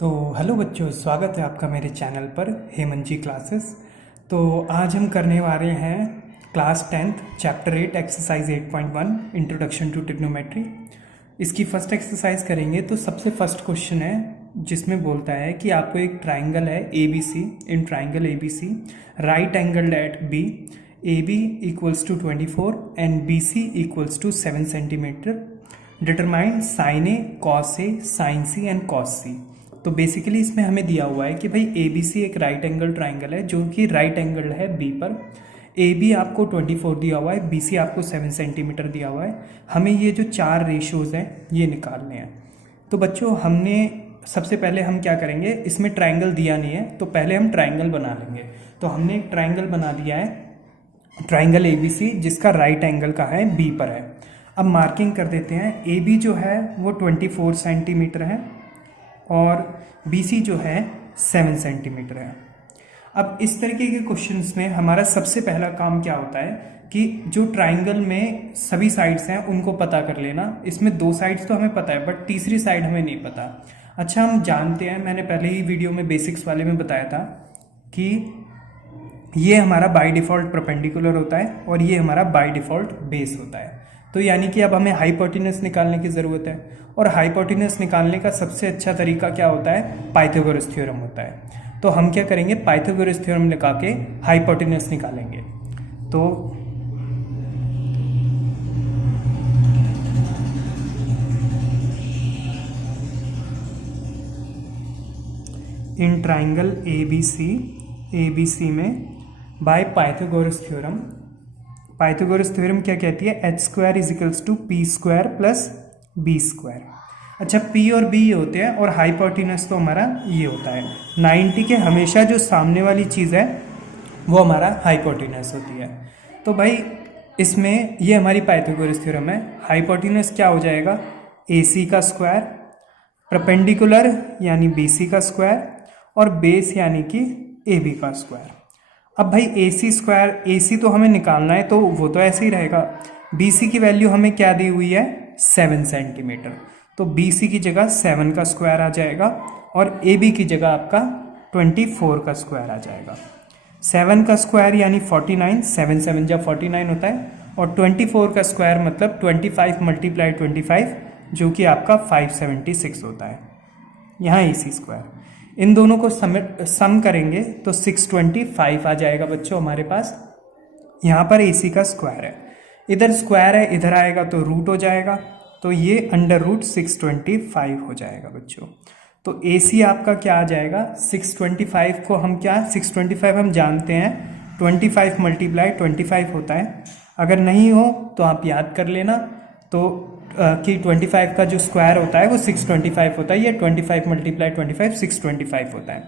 तो हेलो बच्चों, स्वागत है आपका मेरे चैनल पर हेमंत जी क्लासेस। तो आज हम करने वाले हैं class 10th chapter 8 exercise 8.1 introduction to trigonometry. इसकी फर्स्ट एक्सरसाइज करेंगे। तो सबसे फर्स्ट क्वेश्चन है जिसमें बोलता है कि आपको एक ट्राइंगल है A B C. In triangle A B C right angled at B, A B equals to 24 and B C equals to 7 centimetre. Determine sine A, cos A, sine C and cos C. तो basically इसमें हमें दिया हुआ है कि भाई ए B सी एक right angle triangle है जो कि राइट एंगल है बी पर। ए बी आपको 24 दिया हुआ है, बी सी आपको 7 सेंटीमीटर दिया हुआ है। हमें ये जो चार रेशियोज हैं ये निकालने हैं। तो बच्चों हमने सबसे पहले हम क्या करेंगे, इसमें ट्राइंगल दिया नहीं है तो पहले हम ट्राइंगल बना लेंगे। तो हमने एक ट्राइंगल बना दिया है, ट्राइंगल ए बी सी, जिसका राइट एंगल का है बी पर है। अब मार्किंग कर देते हैं। ए बी जो है वो 24 सेंटीमीटर है और BC जो है 7 सेंटीमीटर है। अब इस तरीके के क्वेश्चंस में हमारा सबसे पहला काम क्या होता है कि जो ट्राइंगल में सभी साइड्स हैं उनको पता कर लेना। इसमें दो साइड्स तो हमें पता है बट तीसरी साइड हमें नहीं पता। अच्छा, हम जानते हैं, मैंने पहले ही वीडियो में बेसिक्स वाले में बताया था कि ये हमारा बाय डिफ़ॉल्ट परपेंडिकुलर होता है और ये हमारा बाय डिफ़ॉल्ट बेस होता है। तो यानी कि अब हमें हाइपोटेनस निकालने की ज़रूरत है और हाइपोटेनस निकालने का सबसे अच्छा तरीका क्या होता है, पाइथागोरस थ्योरम होता है। तो हम क्या करेंगे, पाइथागोरस थ्योरम लगा के हाइपोटेनस निकालेंगे। तो इन ट्राइंगल ए बी सी में by Pythagoras theorem, Pythagoras theorem क्या कहती है, H square is equals to P square plus B square. अच्छा, पी और बी ये होते हैं और हाइपोटेनस तो हमारा ये होता है 90 के हमेशा जो सामने वाली चीज़ है वो हमारा हाइपोटेनस होती है। तो भाई इसमें ये हमारी पाइथागोरस थ्योरम है। हाइपोटेनस क्या हो जाएगा, ए सी का स्क्वायर, परपेंडिकुलर यानी बी सी का स्क्वायर और बेस यानी कि ए बी का स्क्वायर। अब भाई ए सी स्क्वायर, ए सी तो हमें निकालना है तो वो तो ऐसे ही रहेगा। बी सी की वैल्यू हमें क्या दी हुई है, 7 सेंटीमीटर। तो बी सी की जगह 7 का स्क्वायर आ जाएगा और ए बी की जगह आपका 24 का स्क्वायर आ जाएगा। 7 का स्क्वायर यानी 49, 7 7 जब 49 होता है और 24 का स्क्वायर मतलब 25 मल्टीप्लाई 25 जो कि आपका 576 होता है। यहाँ ए सी स्क्वायर, इन दोनों को सम करेंगे तो 625 आ जाएगा बच्चों हमारे पास। यहाँ पर ए सी का स्क्वायर है, इधर स्क्वायर है, इधर आएगा तो रूट हो जाएगा, तो ये अंडर रूट 625 हो जाएगा बच्चों। तो ए सी आपका क्या आ जाएगा, 625 को हम क्या, 625 हम जानते हैं 25 मल्टीप्लाई 25 होता है। अगर नहीं हो तो आप याद कर लेना तो कि 25 का जो स्क्वायर होता है वो 625 होता है, ये 25 मल्टीप्लाई 25 625 होता है।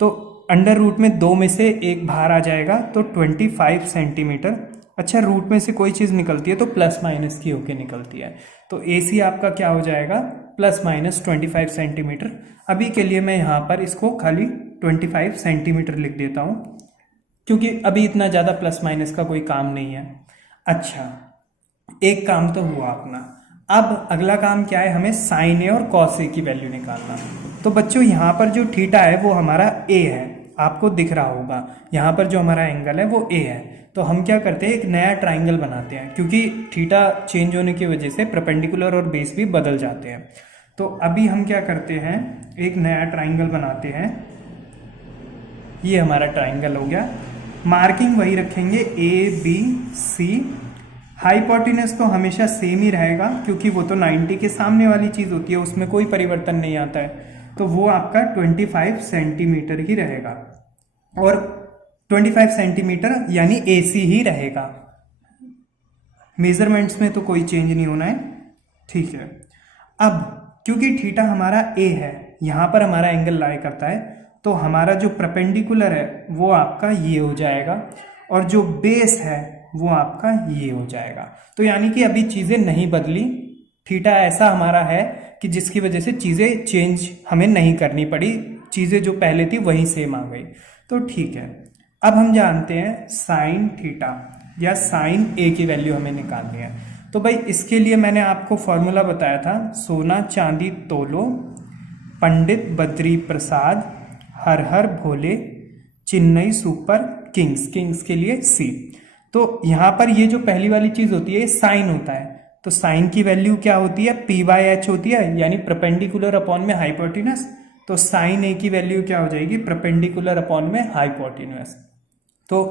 तो अंडर रूट में दो में से एक बाहर आ जाएगा तो 25 सेंटीमीटर। अच्छा, रूट में से कोई चीज़ निकलती है तो प्लस माइनस की होके निकलती है। तो ए सी आपका क्या हो जाएगा, प्लस माइनस 25 सेंटीमीटर। अभी के लिए मैं यहाँ पर इसको खाली 25 सेंटीमीटर लिख देता हूँ क्योंकि अभी इतना ज़्यादा प्लस माइनस का कोई काम नहीं है। अच्छा, एक काम तो हुआ अपना। अब अगला काम क्या है, हमें साइन ए और कॉस ए की वैल्यू निकालना। तो बच्चों यहाँ पर जो थीटा है वो हमारा ए है, आपको दिख रहा होगा। यहाँ पर जो हमारा एंगल है वो ए है। तो हम क्या करते हैं, एक नया ट्राइंगल बनाते हैं क्योंकि थीटा चेंज होने की वजह से परपेंडिकुलर और बेस भी बदल जाते हैं। तो अभी हम क्या करते हैं, एक नया ट्राइंगल बनाते हैं। ये हमारा ट्राइंगल हो गया। मार्किंग वही रखेंगे ए बी सी। हाइपोटेनस तो हमेशा सेम ही रहेगा क्योंकि वो तो 90 के सामने वाली चीज़ होती है, उसमें कोई परिवर्तन नहीं आता है। तो वो आपका 25 सेंटीमीटर ही रहेगा और 25 सेंटीमीटर यानी ए सी ही रहेगा। मेजरमेंट्स में तो कोई चेंज नहीं होना है, ठीक है। अब क्योंकि थीटा हमारा ए है, यहाँ पर हमारा एंगल लाई करता है, तो हमारा जो परपेंडिकुलर है वो आपका ये हो जाएगा और जो बेस है वो आपका ये हो जाएगा। तो यानी कि अभी चीज़ें नहीं बदली, थीटा ऐसा हमारा है कि जिसकी वजह से चीज़ें चेंज हमें नहीं करनी पड़ी, चीज़ें जो पहले थी वही सेम आ गई। तो ठीक है, अब हम जानते हैं साइन थीटा या साइन ए की वैल्यू हमें निकालनी है। तो भाई इसके लिए मैंने आपको फॉर्मूला बताया था, सोना चांदी तोलो पंडित बद्री प्रसाद, हर हर भोले, चेन्नई सुपर किंग्स, किंग्स के लिए सी। तो यहाँ पर ये जो पहली वाली चीज होती है ये साइन होता है, तो साइन की वैल्यू क्या होती है, पी बाई एच होती है, यानी परपेंडिकुलर अपॉन में हाइपोटेन्यूस। तो साइन ए की वैल्यू क्या हो जाएगी, परपेंडिकुलर अपॉन में हाइपोटेन्यूस। तो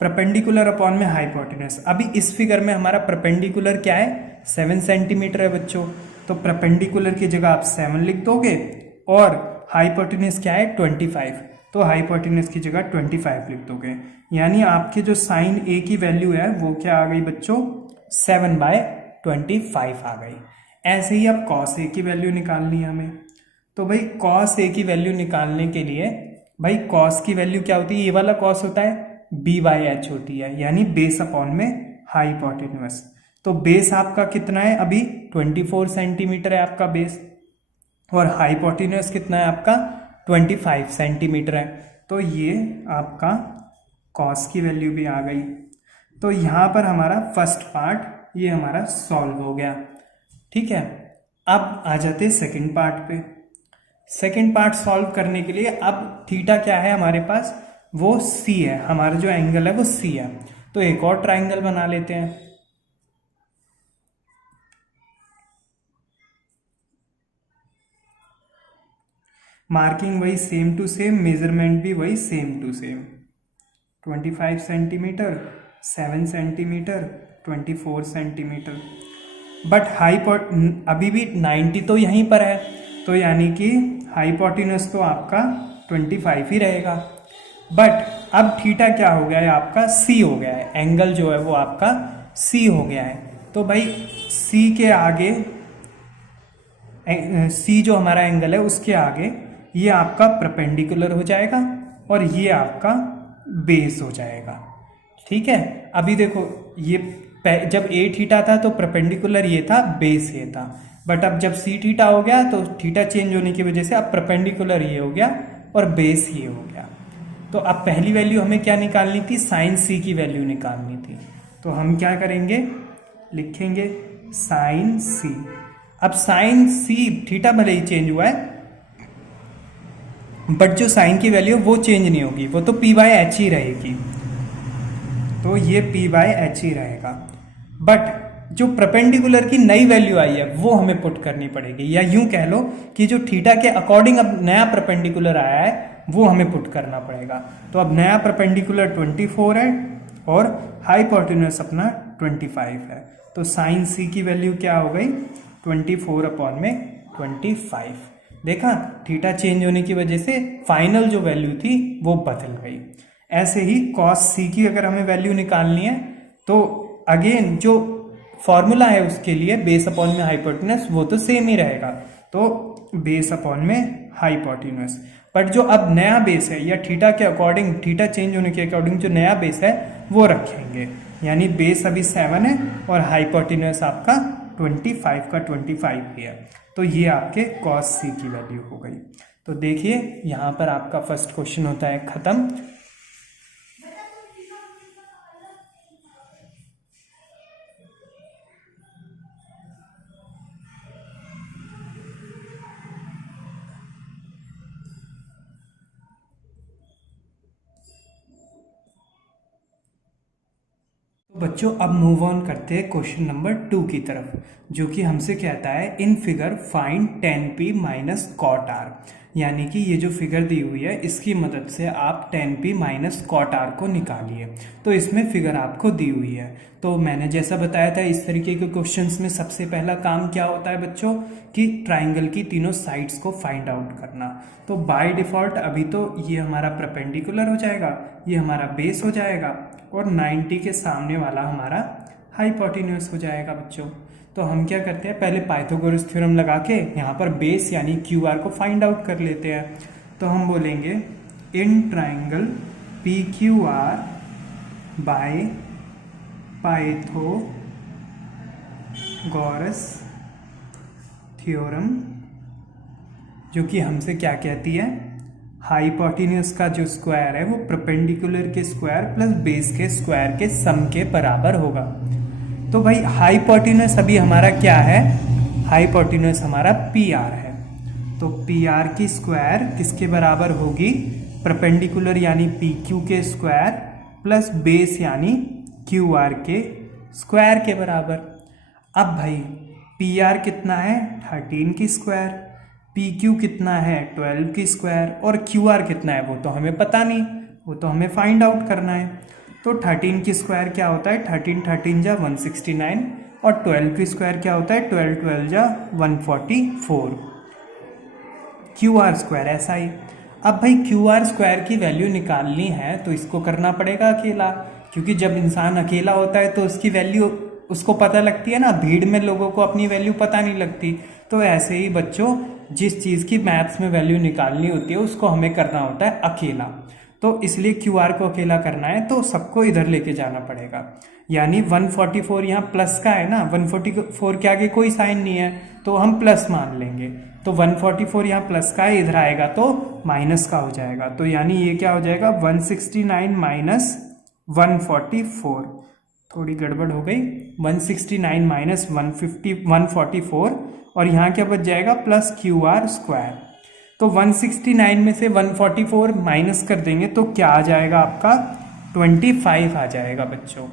परपेंडिकुलर अपॉन में हाइपोटेन्यूस। अभी इस फिगर में हमारा परपेंडिकुलर क्या है, 7 सेंटीमीटर है बच्चों, तो परपेंडिकुलर की जगह आप 7 लिख दोगे और हाइपोटेन्यूस क्या है 25, तो हाइपोटेन्यूस की जगह 25 लिख दोगे, यानी आपके जो साइन ए की वैल्यू है वो क्या आ गई बच्चों, 7/25 आ गई। ऐसे ही अब कॉस ए की वैल्यू निकालनी है हमें, तो भाई कॉस ए की वैल्यू निकालने के लिए भाई कॉस की वैल्यू क्या होती है, ये वाला कॉस होता है बी बाई एच होती है, यानी बेस अपॉन में हाइपोटेन्यूस। तो बेस आपका कितना है, अभी 24 सेंटीमीटर है आपका बेस, और हाइपोटेन्यूस कितना है आपका 25 सेंटीमीटर है। तो ये आपका कॉस की वैल्यू भी आ गई। तो यहाँ पर हमारा फर्स्ट पार्ट ये हमारा सॉल्व हो गया, ठीक है। अब आ जाते हैं सेकंड पार्ट पे। सेकंड पार्ट सॉल्व करने के लिए अब थीटा क्या है हमारे पास, वो सी है, हमारा जो एंगल है वो सी है। तो एक और ट्राइंगल बना लेते हैं। मार्किंग वही सेम टू सेम, मेजरमेंट भी वही same to same, 25 centimetre, 7 centimetre, 24 centimetre. But अभी भी 90 तो यहीं पर है, तो यानी कि हाइपोटेन्यूस तो आपका 25 ही रहेगा। बट अब थीटा क्या हो गया है आपका, सी हो गया है, एंगल जो है वो आपका सी हो गया है। तो भाई सी के आगे, सी जो हमारा एंगल है उसके आगे ये आपका परपेंडिकुलर हो जाएगा और ये आपका बेस हो जाएगा, ठीक है। अभी देखो ये जब ए थीटा था तो परपेंडिकुलर ये था, बेस ये था, बट अब जब सी थीटा हो गया तो थीटा चेंज होने की वजह से अब परपेंडिकुलर ये हो गया और बेस ये हो गया। तो अब पहली वैल्यू हमें क्या निकालनी थी, साइन सी की वैल्यू निकालनी थी। तो हम क्या करेंगे, लिखेंगे साइन सी। अब साइन सी, थीटा भले ही चेंज हुआ है बट जो साइन की वैल्यू वो चेंज नहीं होगी, वो तो पी बाय एच ही रहेगी, तो ये पी बाय एच ही रहेगा। बट जो परपेंडिकुलर की नई वैल्यू आई है वो हमें पुट करनी पड़ेगी, या यूं कह लो कि जो थीटा के अकॉर्डिंग अब नया परपेंडिकुलर आया है वो हमें पुट करना पड़ेगा। तो अब नया परपेंडिकुलर 24 है और हाइपोटेन्यूस अपना 25 है, तो साइन सी की वैल्यू क्या हो गई 24 अपॉन में 25। देखा, थीटा चेंज होने की वजह से फाइनल जो वैल्यू थी वो बदल गई। ऐसे ही कॉस सी की अगर हमें वैल्यू निकालनी है तो अगेन जो फॉर्मूला है उसके लिए बेस अपॉन में हाइपोटेन्यूस वो तो सेम ही रहेगा, तो बेस अपॉन में हाइपोटेन्यूस। बट जो अब नया बेस है या थीटा के अकॉर्डिंग, थीटा चेंज होने के अकॉर्डिंग जो नया बेस है वो रखेंगे, यानी बेस अभी 7 है और हाइपोटेन्यूस आपका 25 का 25 ही है। तो ये आपके कॉस सी की वैल्यू हो गई। तो देखिए यहाँ पर आपका फर्स्ट क्वेश्चन होता है खत्म। बच्चों अब मूव ऑन करते हैं क्वेश्चन नंबर 2 की तरफ, जो कि हमसे कहता है in figure find tan p minus cot r, यानी कि ये जो फिगर दी हुई है इसकी मदद से आप tan p minus cot r को निकालिए। तो इसमें फिगर आपको दी हुई है, तो मैंने जैसा बताया था इस तरीके के क्वेश्चंस में सबसे पहला काम क्या होता है बच्चों कि ट्राइंगल की तीनों साइड्स को फाइंड आउट करना। तो बाय डिफॉल्ट अभी तो ये हमारा परपेंडिकुलर हो जाएगा, ये हमारा बेस हो जाएगा और 90 के सामने वाला हमारा हाइपोटेन्यूस हो जाएगा बच्चों। तो हम क्या करते हैं, पहले पाइथागोरस थ्योरम लगा के यहाँ पर बेस यानी क्यू आर को फाइंड आउट कर लेते हैं। तो हम बोलेंगे in triangle P Q R bye Pythagoras theorem, जो कि हमसे क्या कहती है, हाइपोटेन्यूस का जो स्क्वायर है वो परपेंडिकुलर के स्क्वायर प्लस बेस के स्क्वायर के सम के बराबर होगा। तो भाई हाइपोटेन्यूस अभी हमारा क्या है, हाइपोटेन्यूस हमारा पी आर है। तो पी आर की स्क्वायर किसके बराबर होगी, परपेंडिकुलर यानी पी क्यू के स्क्वायर प्लस बेस यानी क्यू आर के स्क्वायर के बराबर। अब भाई पी आर कितना है 13 की स्क्वायर, पी क्यू कितना है 12 की स्क्वायर, और क्यू आर कितना है वो तो हमें पता नहीं, वो तो हमें फाइंड आउट करना है। तो 13 की स्क्वायर क्या होता है, 13 13 जा 169, और 12 की स्क्वायर क्या होता है, 12 12 जा 144, क्यू आर स्क्वायर ऐसा ही। अब भाई क्यू आर स्क्वायर की वैल्यू निकालनी है तो इसको करना पड़ेगा अकेला, क्योंकि जब इंसान अकेला होता है तो उसकी वैल्यू उसको पता लगती है ना, भीड़ में लोगों को अपनी वैल्यू पता नहीं लगती। तो ऐसे ही बच्चों जिस चीज़ की मैथ्स में वैल्यू निकालनी होती है उसको हमें करना होता है अकेला। तो इसलिए क्यू आर को अकेला करना है तो सबको इधर लेके जाना पड़ेगा, यानी 144 यहाँ प्लस का है ना, 144 के आगे कोई साइन नहीं है तो हम प्लस मान लेंगे। तो 144 यहाँ प्लस का है, इधर आएगा तो माइनस का हो जाएगा। तो यानी ये क्या हो जाएगा 169 माइनस 144, थोड़ी गड़बड़ हो गई, 169 माइनस 144, और यहाँ क्या बच जाएगा प्लस क्यू आर स्क्वायर। तो 169 में से 144 माइनस कर देंगे तो क्या आ जाएगा आपका 25 आ जाएगा बच्चों।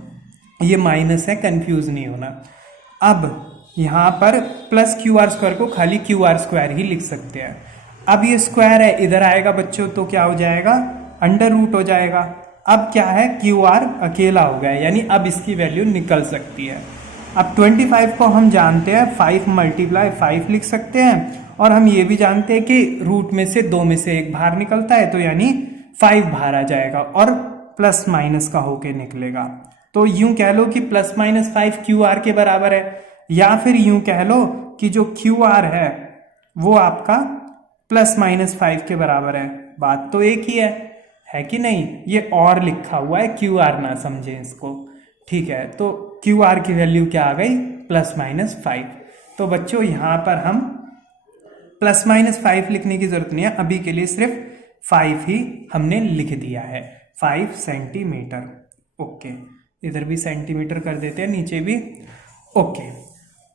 ये माइनस है, कंफ्यूज नहीं होना। अब यहाँ पर प्लस क्यू आर स्क्वायर को खाली क्यू आर स्क्वायर ही लिख सकते हैं। अब ये स्क्वायर है इधर आएगा बच्चों तो क्या हो जाएगा अंडर रूट हो जाएगा। अब क्या है क्यू आर अकेला हो गया, यानी अब इसकी वैल्यू निकल सकती है। अब 25 को हम जानते हैं 5 मल्टीप्लाई 5 लिख सकते हैं, और हम ये भी जानते हैं कि रूट में से 2 में से एक बाहर निकलता है तो यानी 5 बाहर आ जाएगा और प्लस माइनस का होके निकलेगा। तो यूं कह लो कि प्लस माइनस 5 क्यू आर के बराबर है, या फिर यूं कह लो कि जो क्यू आर है वो आपका प्लस माइनस 5 के बराबर है। बात तो एक ही है कि नहीं। ये और लिखा हुआ है, क्यू आर ना समझें इसको, ठीक है। तो क्यू आर की वैल्यू क्या आ गई प्लस माइनस 5। तो बच्चों यहाँ पर हम प्लस माइनस 5 लिखने की जरूरत नहीं है, अभी के लिए सिर्फ 5 ही हमने लिख दिया है, 5 सेंटीमीटर। ओके, इधर भी सेंटीमीटर कर देते हैं, नीचे भी। ओके,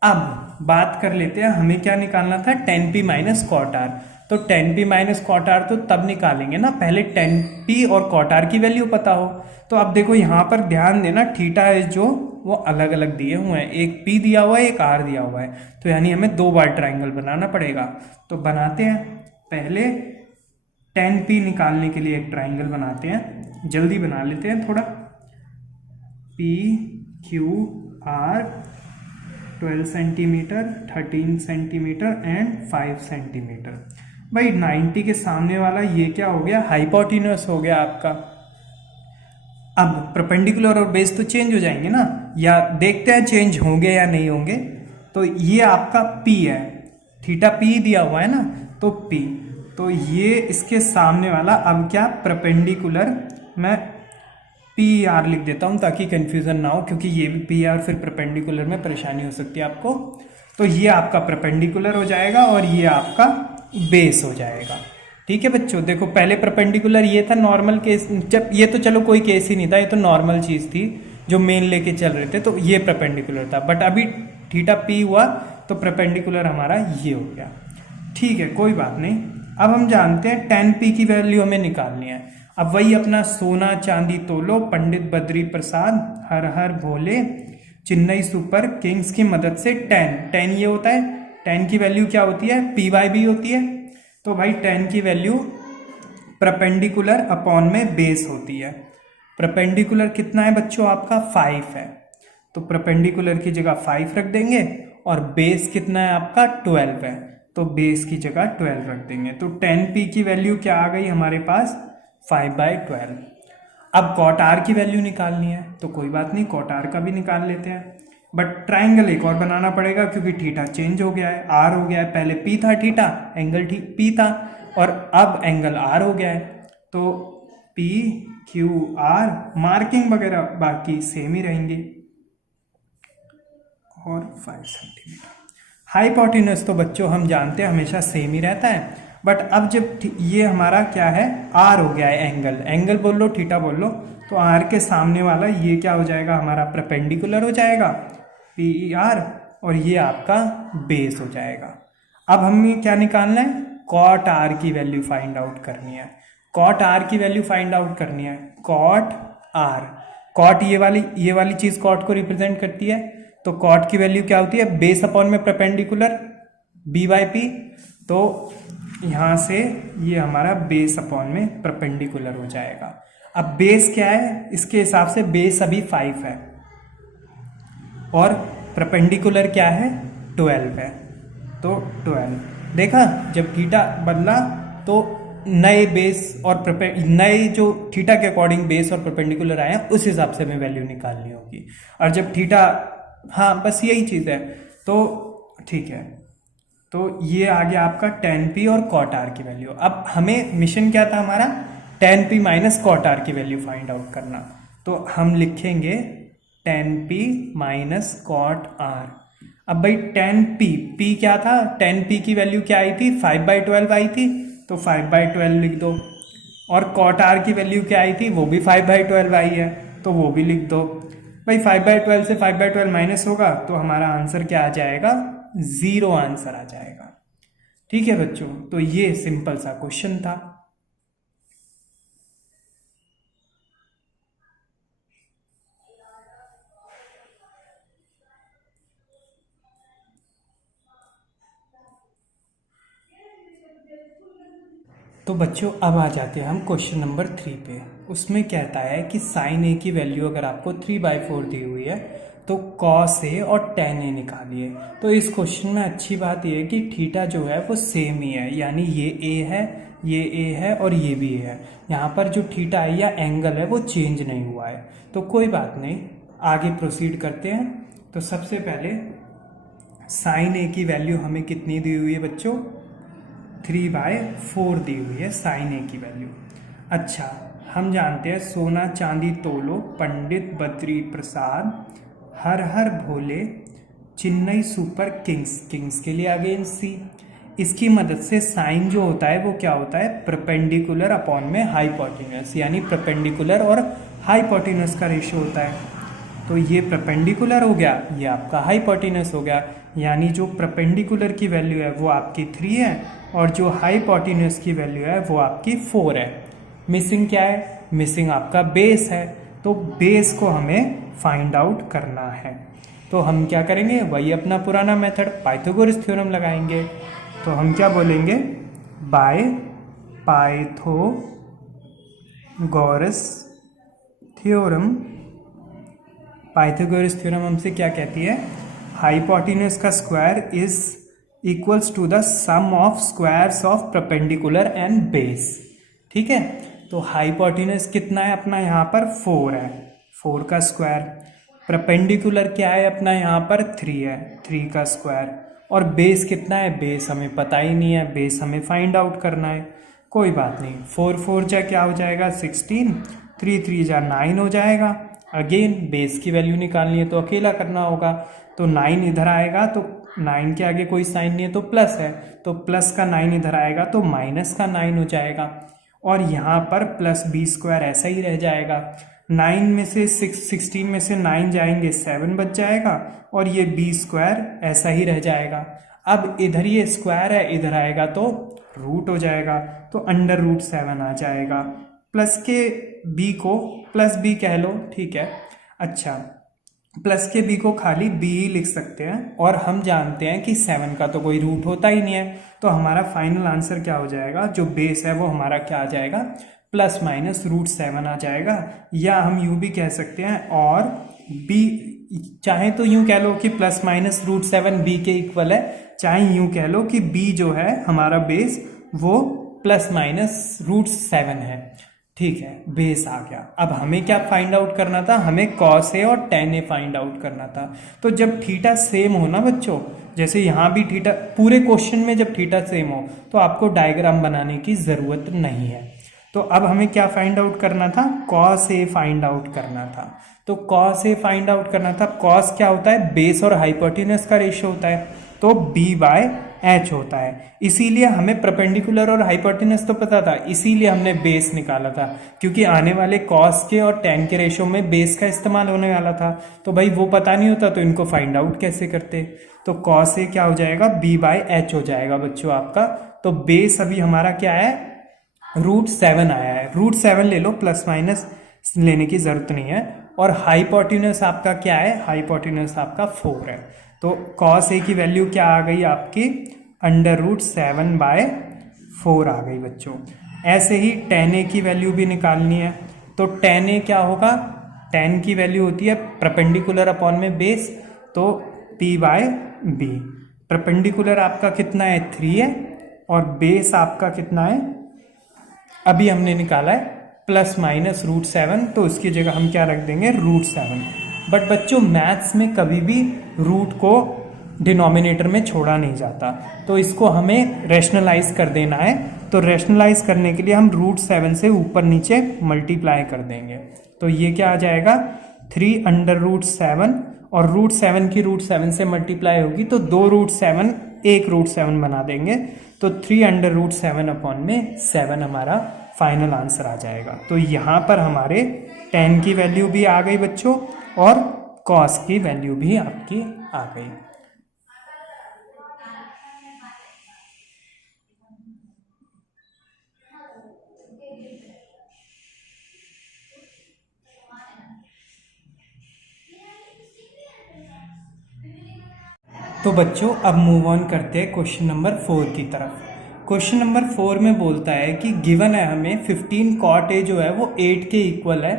अब बात कर लेते हैं हमें क्या निकालना था 10p माइनस कॉट आर। तो 10p माइनस कॉट आर तो तब निकालेंगे ना पहले 10p और कॉट आर की वैल्यू पता हो। तो अब देखो यहाँ पर ध्यान देना, थीटा है जो वो अलग अलग दिए हुए हैं, एक p दिया हुआ है एक r दिया हुआ है, तो यानी हमें 2 बार ट्राइंगल बनाना पड़ेगा। तो बनाते हैं, पहले 10p निकालने के लिए एक ट्राइंगल बनाते हैं, जल्दी बना लेते हैं थोड़ा। p q r 12 centimetre, 13 centimetre and 5 centimetre. भाई 90 के सामने वाला ये क्या हो गया हाइपोटेन्यूस हो गया आपका। अब परपेंडिकुलर और बेस तो चेंज हो जाएंगे ना, या देखते हैं चेंज होंगे या नहीं होंगे। तो ये आपका P है, थीटा P दिया हुआ है ना, तो P, तो ये इसके सामने वाला अब क्या परपेंडिकुलर, मैं PR लिख देता हूं ताकि कंफ्यूजन ना हो, क्योंकि ये भी PR फिर परपेंडिकुलर में परेशानी हो सकती है आपको। तो ये आपका परपेंडिकुलर हो जाएगा और ये आपका बेस हो जाएगा। ठीक है बच्चों, देखो पहले परपेंडिकुलर ये था नॉर्मल केस, जब ये तो चलो कोई केस ही नहीं था, ये तो नॉर्मल चीज थी जो मेन लेके चल रहे थे, तो ये परपेंडिकुलर था। बट अभी थीटा P हुआ तो परपेंडिकुलर हमारा ये हो गया। ठीक है, कोई बात नहीं। अब हम जानते हैं 10p की वैल्यू हमें निकालनी है। अब वही अपना सोना चांदी तोलो पंडित बद्री प्रसाद हर हर भोले चेन्नई सुपर किंग्स की मदद से 10 ये होता है, 10 की वैल्यू क्या होती है P/B होती है। तो भाई 10 की वैल्यू परपेंडिकुलर अपॉन में बेस होती है। परपेंडिकुलर कितना है बच्चों आपका 5 है, तो परपेंडिकुलर की जगह 5 रख देंगे, और बेस कितना है आपका 12 है, तो बेस की जगह 12 रख देंगे। तो 10p की वैल्यू क्या आ गई हमारे पास 5/12। अब कॉट आर की वैल्यू निकालनी है, तो कोई बात नहीं कॉट आर का भी निकाल लेते हैं। बट ट्राइंगल एक और बनाना पड़ेगा क्योंकि थीटा चेंज हो गया है, आर हो गया है। पहले पी था थीटा, एंगल पी था, और अब एंगल आर हो गया है। तो पी क्यू आर, मार्किंग वगैरह बाकी सेम ही रहेंगे, और 5 सेंटीमीटर। हाइपोटेन्यूस तो बच्चों हम जानते हैं हमेशा सेम ही रहता है, बट अब जब ये हमारा क्या है आर हो गया है, एंगल बोल लो थीटा बोल लो, तो आर के सामने वाला ये क्या हो जाएगा हमारा परपेंडिकुलर हो जाएगा PER, और ये आपका बेस हो जाएगा। अब हमें क्या निकालना है कॉट आर की वैल्यू फाइंड आउट करनी है। कॉट आर की वैल्यू फाइंड आउट करनी है। कॉट आर, कॉट ये वाली चीज कॉट को रिप्रेजेंट करती है, तो कॉट की वैल्यू क्या होती है, बेस अपॉन में परपेंडिकुलर बी बाई पी। तो यहां से ये हमारा बेस अपॉन में परपेंडिकुलर हो जाएगा। अब बेस क्या है, इसके हिसाब से बेस अभी 5 है और परपेंडिकुलर क्या है, 12 है। तो 12 देखा, जब थीटा बदला तो नए बेस और नए जो थीटा के अकॉर्डिंग बेस और परपेंडिकुलर आए हैं उस हिसाब से हमें वैल्यू निकालनी होगी। और जब थीटा, हाँ बस यही चीज़ है, तो ठीक है। तो ये आ गया आपका tan p और cot r की वैल्यू। अब हमें मिशन क्या था हमारा, tan p minus cot r की वैल्यू फाइंड आउट करना। तो हम लिखेंगे tan p minus cot r। अब भाई tan p क्या था, tan p की वैल्यू क्या आई थी, 5/12 आई थी, तो 5/12 लिख दो। और cot r की वैल्यू क्या आई थी, वो भी 5/12 आई है, तो वो भी लिख दो। भाई 5/12 से 5/12 माइनस होगा तो हमारा आंसर क्या आ जाएगा, 0 आंसर आ जाएगा। ठीक है बच्चों, तो ये सिंपल सा क्वेश्चन था। तो बच्चों अब आ जाते हैं हम क्वेश्चन नंबर 3 पे। उसमें कहता है कि साइन ए की वैल्यू अगर आपको 3/4 दी हुई है तो कॉस ए और टेन ए निकालिए। तो इस क्वेश्चन में अच्छी बात यह है कि थीटा जो है वो सेम ही है, यानी ये ए है, ये ए है और ये भी ए है। यहाँ पर जो थीटा है या एंगल है वो चेंज नहीं हुआ है, तो कोई बात नहीं, आगे प्रोसीड करते हैं। तो सबसे पहले साइन ए की वैल्यू हमें कितनी दी हुई है बच्चों, 3/4 दी हुई है साइन ए की वैल्यू। अच्छा, हम जानते हैं सोना चांदी तोलो पंडित बद्री प्रसाद, हर हर भोले, चेन्नई सुपर किंग्स, किंग्स के लिए अगेन सी। इसकी मदद से साइन जो होता है वो क्या होता है, परपेंडिकुलर अपॉन में हाइपोटेन्यूस, यानी परपेंडिकुलर और हाइपोटेन्यूस का रेशियो होता है। तो ये परपेंडिकुलर हो गया, ये आपका हाइपोटेन्यूस हो गया, यानी जो परपेंडिकुलर की वैल्यू है वो आपकी 3 है और जो हाइपोटेन्यूस की वैल्यू है वो आपकी 4 है। मिसिंग क्या है, मिसिंग आपका बेस है, तो बेस को हमें फाइंड आउट करना है। तो हम क्या करेंगे, वही अपना पुराना मेथड पाइथागोरस थ्योरम लगाएंगे। तो हम क्या बोलेंगे, by Pythagoras theorem. Pythagoras theorem हमसे क्या कहती है, हाइपोटेन्यूस का square is equals to the sum of squares of perpendicular and base. ठीक है, तो हाइपोटेन्यूस कितना है अपना यहाँ पर, 4 है, 4 का स्क्वायर। परपेंडिकुलर क्या है अपना यहाँ पर, 3 है, 3 का स्क्वायर। और बेस कितना है, बेस हमें पता ही नहीं है, बेस हमें फाइंड आउट करना है। कोई बात नहीं, 4 जा क्या हो जाएगा 16, 3 जा 9 हो जाएगा। अगेन बेस की वैल्यू निकालनी है तो अकेला करना होगा, तो 9 इधर आएगा, तो 9 के आगे कोई साइन नहीं है तो प्लस है, तो प्लस का 9 इधर आएगा तो माइनस का 9 हो जाएगा। और यहाँ पर प्लस बी स्क्वायर ऐसा ही रह जाएगा। 9 में से 16 में से 9 जाएंगे 7 बच जाएगा और ये बी स्क्वायर ऐसा ही रह जाएगा। अब इधर ये स्क्वायर है, इधर आएगा तो रूट हो जाएगा, तो √7 आ जाएगा। प्लस के बी को प्लस बी कह लो, ठीक है। अच्छा, प्लस के बी को खाली बी ही लिख सकते हैं और हम जानते हैं कि 7 का तो कोई रूट होता ही नहीं है, तो हमारा फाइनल आंसर क्या हो जाएगा, जो बेस है वो हमारा क्या आ जाएगा, ±√7 आ जाएगा। या हम यूं भी कह सकते हैं, और बी चाहे तो यूं कह लो कि ±√7 बी के इक्वल है, चाहे यूं कह लो कि बी जो है हमारा बेस वो ±√7 है। ठीक है, बेस आ गया। अब हमें क्या फाइंड आउट करना था, हमें कॉस ए और टेन ए फाइंड आउट करना था। तो जब थीटा सेम हो ना बच्चों, जैसे यहाँ भी थीटा, पूरे क्वेश्चन में जब थीटा सेम हो तो आपको डायग्राम बनाने की जरूरत नहीं है। तो अब हमें क्या फाइंड आउट करना था, कॉस ए फाइंड आउट करना था। तो कॉस ए फाइंड आउट करना था। कॉस क्या होता है, बेस और हाइपोटेन्यूस का रेशियो होता है, तो b/h होता है। इसीलिए हमें परपेंडिकुलर और हाइपोटेन्यूस तो पता था, इसीलिए हमने बेस निकाला था, क्योंकि आने वाले कॉस के और टेन के रेशियो में बेस का इस्तेमाल होने वाला था। तो भाई वो पता नहीं होता तो इनको फाइंड आउट कैसे करते। तो कॉस ए क्या हो जाएगा, b/h हो जाएगा बच्चों आपका। तो बेस अभी हमारा क्या है, √7 आया है। √7 ले लो, प्लस माइनस लेने की जरूरत नहीं है। और हाइपोटेन्यूज आपका क्या है, हाइपोटेन्यूज आपका 4 है। तो cos a की वैल्यू क्या आ गई आपकी, √7/4 आ गई बच्चों। ऐसे ही tan a की वैल्यू भी निकालनी है। तो tan a क्या होगा, tan की वैल्यू होती है परपेंडिकुलर अपॉन में बेस, तो p/b। परपेंडिकुलर आपका कितना है, 3 है, और बेस आपका कितना है, अभी हमने निकाला है प्लस माइनस √7, तो उसकी जगह हम क्या रख देंगे, √7। बट बच्चों मैथ्स में कभी भी रूट को डिनोमिनेटर में छोड़ा नहीं जाता, तो इसको हमें रैशनलाइज कर देना है। तो रैशनलाइज करने के लिए हम √7 से ऊपर नीचे मल्टीप्लाई कर देंगे। तो ये क्या आ जाएगा, 3√7, और √7 की √7 से मल्टीप्लाई होगी तो 2√7 एक √7 बना देंगे। तो 3√7 अपॉन में 7 हमारा फाइनल आंसर आ जाएगा। तो यहाँ पर हमारे tan की वैल्यू भी आ गई बच्चों, और cos की वैल्यू भी आपकी आ गई। तो बच्चों अब मूव ऑन करते हैं क्वेश्चन नंबर 4 की तरफ। क्वेश्चन नंबर 4 में बोलता है कि गिवन है हमें 15 cot a जो है वो 8 के इक्वल है,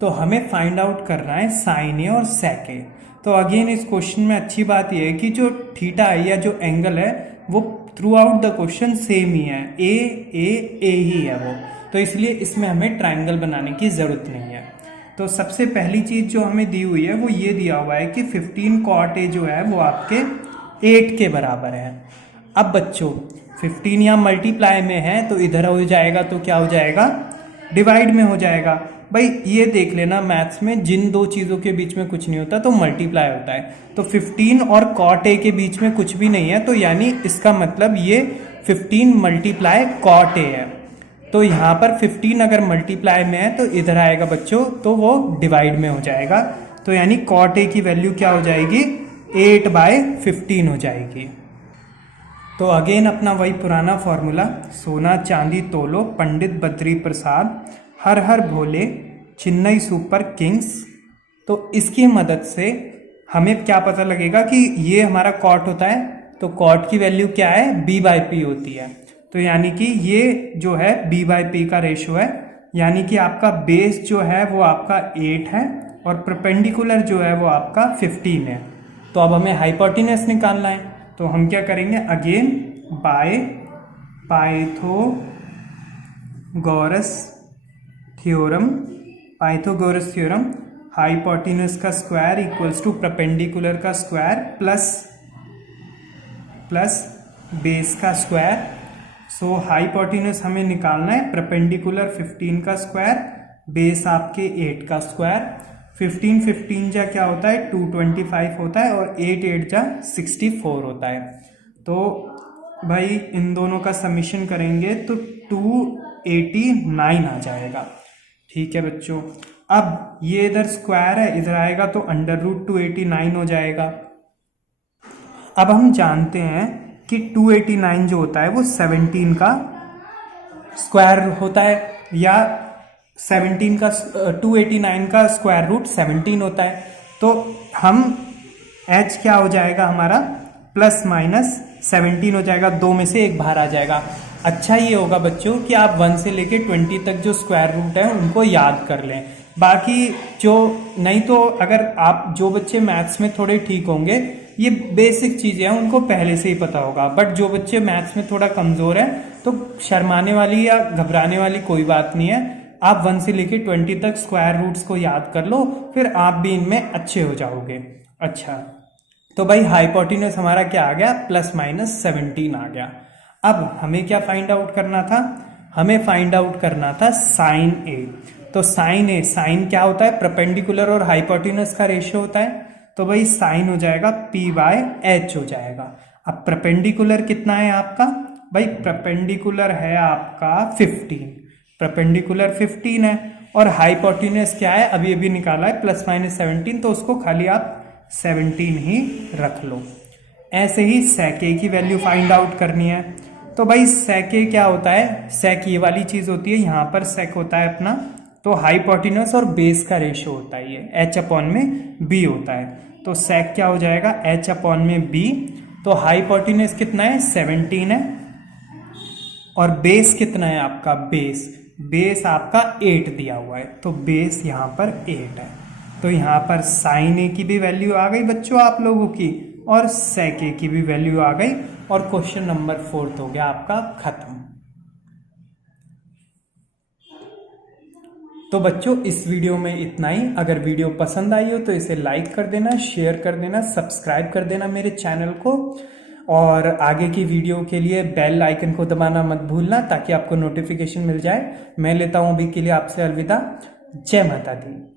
तो हमें फाइंड आउट करना है sin a और sec a। तो अगेन इस क्वेश्चन में अच्छी बात यह है कि जो थीटा है या जो एंगल है वो throughout the question same ही है, ए ही है वो, तो इसलिए इसमें हमें ट्राइंगल बनाने की जरूरत नहीं है। तो सबसे पहली चीज जो हमें दी हुई है वो ये दिया हुआ है कि 15 cot a जो है वो आपके 8 के बराबर है। अब बच्चों 15 यहाँ मल्टीप्लाई में है तो इधर हो जाएगा, तो क्या हो जाएगा, डिवाइड में हो जाएगा। भाई ये देख लेना मैथ्स में जिन दो चीज़ों के बीच में कुछ नहीं होता तो मल्टीप्लाई होता है। तो 15 और cot a के बीच में कुछ भी नहीं है, तो यानी इसका मतलब ये 15 मल्टीप्लाई cot a है। तो यहाँ पर 15 अगर मल्टीप्लाई में है तो इधर आएगा बच्चों, तो वो डिवाइड में हो जाएगा। तो यानी cot a की वैल्यू क्या हो जाएगी, 8/15 हो जाएगी। तो अगेन अपना वही पुराना फॉर्मूला, सोना चांदी तोलो पंडित बद्री प्रसाद, हर हर भोले चेन्नई सुपर किंग्स। तो इसकी मदद से हमें क्या पता लगेगा कि ये हमारा cot होता है, तो cot की वैल्यू क्या है, b/p होती है। तो यानी कि ये जो है b/p का रेशो है, यानी कि आपका बेस जो है वो आपका 8 है और परपेंडिकुलर जो है वो आपका 15 है। तो अब हमें हाइपोटेन्यूज निकालना है, तो हम क्या करेंगे, again bye Pythagoras theorem, hypotenuse का स्क्वायर इक्वल्स टू परपेंडिकुलर का स्क्वायर प्लस बेस का स्क्वायर। सो हाइपोटेन्यूज हमें निकालना है, परपेंडिकुलर 15 का स्क्वायर, बेस आपके 8 का स्क्वायर। 15 जा क्या होता है, 225 होता है, और 8 जा 64 होता है। तो भाई इन दोनों का समीशन करेंगे तो 289 आ जाएगा। ठीक है बच्चों, अब ये इधर स्क्वायर है, इधर आएगा तो √289 हो जाएगा। अब हम जानते हैं कि 289 जो होता है वो 17 का स्क्वायर होता है, या 17 का 289 का स्क्वायर रूट 17 होता है। तो हम h क्या हो जाएगा हमारा, प्लस माइनस 17 हो जाएगा, दो में से एक बाहर आ जाएगा। अच्छा ये होगा बच्चों कि आप 1 से लेके 20 तक जो स्क्वायर रूट है उनको याद कर लें। बाकी जो नहीं तो अगर आप जो बच्चे मैथ्स में थोड़े ठीक होंगे, ये बेसिक चीजें हैं उनको पहले से ही पता होगा, बट जो बच्चे मैथ्स में थोड़ा कमजोर है तो शर्माने वाली या घबराने वाली कोई बात नहीं है। आप 1 से लेके 20 तक स्क्वायर रूट्स को याद कर लो, फिर आप भी इनमें अच्छे हो जाओगे। अच्छा, तो भाई हाइपोटेन्यूज हमारा क्या आ गया, प्लस माइनस 17 आ गया। अब हमें क्या फाइंड आउट करना था, हमें फाइंड आउट करना था साइन ए। तो साइन क्या होता है, परपेंडिकुलर और हाइपोटेन्यूज का रेशियो होता है। तो भाई साइन हो जाएगा p/h हो जाएगा। अब परपेंडिकुलर कितना है आपका, भाई परपेंडिकुलर है आपका 15, परपेंडिकुलर 15 है, और हाइपोटेन्यूज क्या है, अभी अभी निकाला है प्लस माइनस 17, तो उसको खाली आप 17 ही रख लो। ऐसे ही sec a की वैल्यू फाइंड आउट करनी है, तो भाई sec a क्या होता है, sec ये वाली चीज होती है, यहाँ पर sec होता है अपना, तो हाइपोटेन्यूस और बेस का रेशियो होता है ये, h अपॉन में b होता है। तो sec क्या हो जाएगा, h अपॉन में b। तो हाइपोटेन्यूस कितना है, 17 है, और बेस कितना है आपका, बेस आपका 8 दिया हुआ है, तो बेस यहाँ पर 8 है। तो यहाँ पर साइन ए की भी वैल्यू आ गई बच्चों आप लोगों की, और सेक ए की भी वैल्यू आ गई, और क्वेश्चन नंबर 4 हो गया आपका खत्म। तो बच्चों इस वीडियो में इतना ही। अगर वीडियो पसंद आई हो तो इसे लाइक कर देना, शेयर कर देना, सब्सक्राइब कर देना मेरे चैनल को, और आगे की वीडियो के लिए बेल आइकन को दबाना मत भूलना ताकि आपको नोटिफिकेशन मिल जाए। मैं लेता हूं अभी के लिए आपसे अलविदा। जय माता दी।